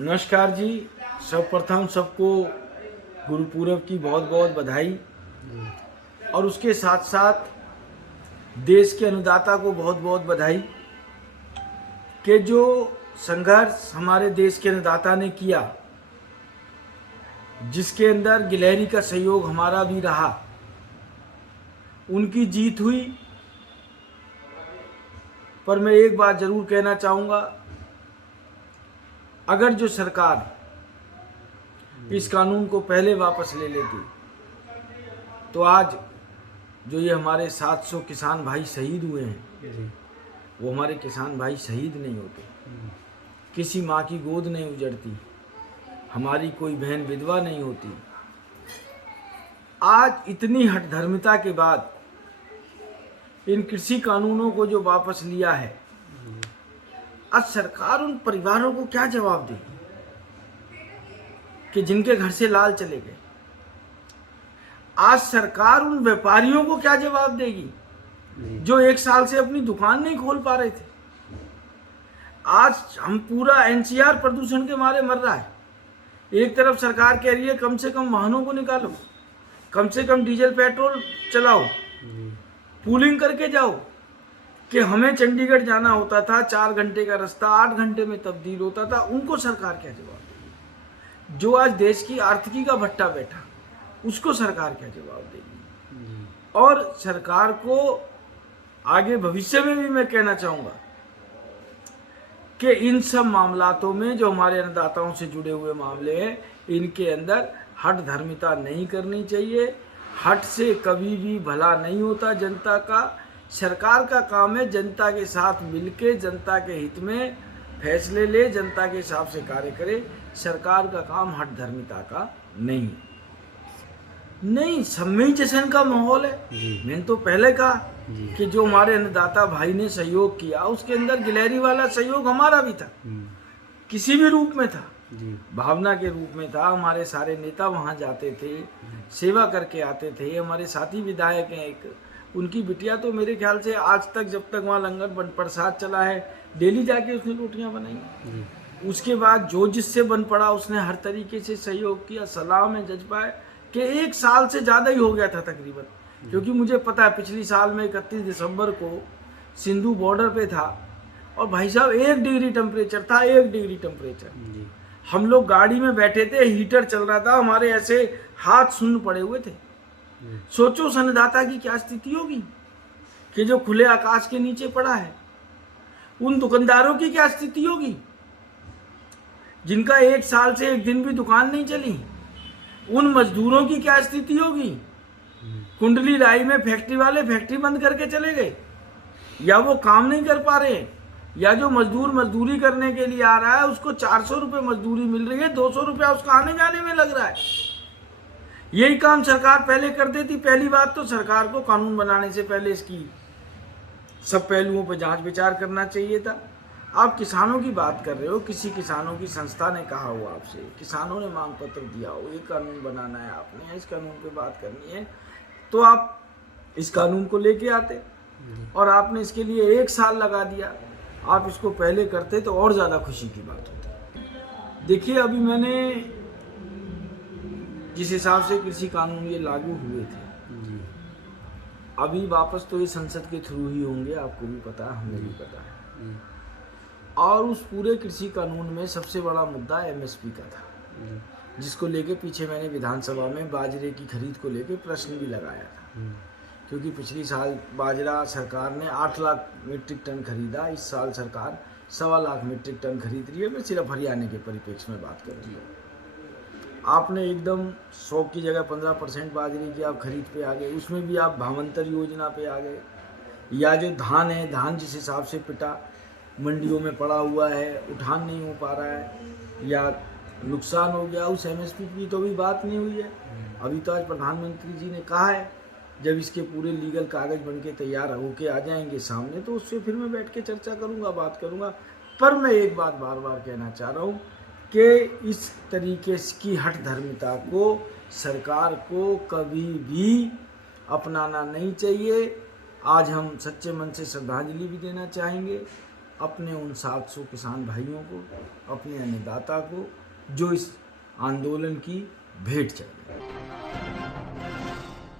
नमस्कार जी। सर्वप्रथम सबको गुरु पूरब की बहुत बहुत बधाई और उसके साथ साथ देश के अन्नदाता को बहुत बहुत बधाई कि जो संघर्ष हमारे देश के अन्नदाता ने किया, जिसके अंदर गिलहरी का सहयोग हमारा भी रहा, उनकी जीत हुई। पर मैं एक बात जरूर कहना चाहूँगा, अगर जो सरकार इस कानून को पहले वापस ले लेती तो आज जो ये हमारे 700 किसान भाई शहीद हुए हैं, वो हमारे किसान भाई शहीद नहीं होते, किसी माँ की गोद नहीं उजड़ती, हमारी कोई बहन विधवा नहीं होती। आज इतनी हठधर्मिता के बाद इन कृषि कानूनों को जो वापस लिया है, आज सरकार उन परिवारों को क्या जवाब देगी कि जिनके घर से लाल चले गए? आज सरकार उन व्यापारियों को क्या जवाब देगी जो एक साल से अपनी दुकान नहीं खोल पा रहे थे? आज हम पूरा एनसीआर प्रदूषण के मारे मर रहा है। एक तरफ सरकार कह रही है कम से कम वाहनों को निकालो, कम से कम डीजल पेट्रोल चलाओ, पूलिंग करके जाओ। कि हमें चंडीगढ़ जाना होता था, 4 घंटे का रास्ता 8 घंटे में तब्दील होता था, उनको सरकार क्या जवाब देगी? जो आज देश की आर्थिकी का भट्टा बैठा, उसको सरकार क्या जवाब देगी? और सरकार को आगे भविष्य में भी मैं कहना चाहूँगा कि इन सब मामलातों में जो हमारे अन्नदाताओं से जुड़े हुए मामले हैं, इनके अंदर हठ धर्मिता नहीं करनी चाहिए। हठ से कभी भी भला नहीं होता जनता का। सरकार का काम है जनता के साथ मिलके जनता के हित में फैसले ले, जनता के हिसाब से कार्य करे। सरकार का काम हठ धर्मिता का नहीं। सम्मेलन जश्न का माहौल है। मैंने तो पहले कहा कि जो हमारे अन्नदाता भाई ने सहयोग किया, उसके अंदर गिलहरी वाला सहयोग हमारा भी था, किसी भी रूप में था, भावना के रूप में था। हमारे सारे नेता वहाँ जाते थे, सेवा करके आते थे। हमारे साथी विधायक हैं, एक उनकी बिटिया तो मेरे ख्याल से आज तक, जब तक वहाँ लंगर प्रसाद चला है, डेली जाके उसने रोटियाँ बनाई। उसके बाद जो जिससे बन पड़ा उसने हर तरीके से सहयोग किया। सलाम है जज्बा है कि 1 साल से ज़्यादा ही हो गया था तकरीबन, क्योंकि मुझे पता है पिछली साल में 31 दिसंबर को सिंधु बॉर्डर पे था और भाई साहब 1 डिग्री टेम्परेचर था, 1 डिग्री टेम्परेचर। हम लोग गाड़ी में बैठे थे, हीटर चल रहा था, हमारे ऐसे हाथ सुन्न पड़े हुए थे। सोचो उस अन्नदाता की क्या स्थिति होगी कि जो खुले आकाश के नीचे पड़ा है। उन दुकानदारों की क्या स्थिति होगी जिनका 1 साल से एक दिन भी दुकान नहीं चली। उन मजदूरों की क्या स्थिति होगी। कुंडली राई में फैक्ट्री वाले फैक्ट्री बंद करके चले गए, या वो काम नहीं कर पा रहे, या जो मजदूर मजदूरी करने के लिए आ रहा है उसको 400 रुपये मजदूरी मिल रही है, 200 रुपया उसका आने जाने में लग रहा है। यही काम सरकार पहले कर देती। पहली बात तो सरकार को कानून बनाने से पहले इसकी सब पहलुओं पर जांच विचार करना चाहिए था। आप किसानों की बात कर रहे हो, किसी किसानों की संस्था ने कहा हो आपसे, किसानों ने मांग पत्र दिया हो, ये कानून बनाना है आपने, इस कानून पे बात करनी है, तो आप इस कानून को लेके आते। और आपने इसके लिए 1 साल लगा दिया। आप इसको पहले करते तो और ज़्यादा खुशी की बात होती। देखिए, अभी मैंने जिस हिसाब से कृषि कानून ये लागू हुए थे, अभी वापस तो ये संसद के थ्रू ही होंगे, आपको भी पता है, हमें भी पता है। और उस पूरे कृषि कानून में सबसे बड़ा मुद्दा एमएसपी का था, जिसको लेके पीछे मैंने विधानसभा में बाजरे की खरीद को लेके प्रश्न भी लगाया था। क्योंकि पिछली साल बाजरा सरकार ने 8 लाख मीट्रिक टन खरीदा, इस साल सरकार 1.25 लाख मीट्रिक टन खरीद रही है। मैं सिर्फ हरियाणा के परिप्रेक्ष्य में बात कर रही हूँ। आपने एकदम 100 की जगह 15% बाजरे की आप खरीद पे आ गए, उसमें भी आप भावांतर योजना पे आ गए। या जो धान है, धान जिस हिसाब से पिटा मंडियों में पड़ा हुआ है, उठान नहीं हो पा रहा है, या नुकसान हो गया, उस एमएसपी की तो अभी बात नहीं हुई है। अभी तो आज प्रधानमंत्री जी ने कहा है जब इसके पूरे लीगल कागज बन के तैयार होके आ जाएंगे सामने, तो उससे फिर मैं बैठ के चर्चा करूँगा, बात करूँगा। पर मैं एक बात बार बार कहना चाह रहा हूँ कि इस तरीके की हठ धर्मिता को सरकार को कभी भी अपनाना नहीं चाहिए। आज हम सच्चे मन से श्रद्धांजलि भी देना चाहेंगे अपने उन 700 किसान भाइयों को, अपने अन्नदाता को जो इस आंदोलन की भेंट चढ़ गए।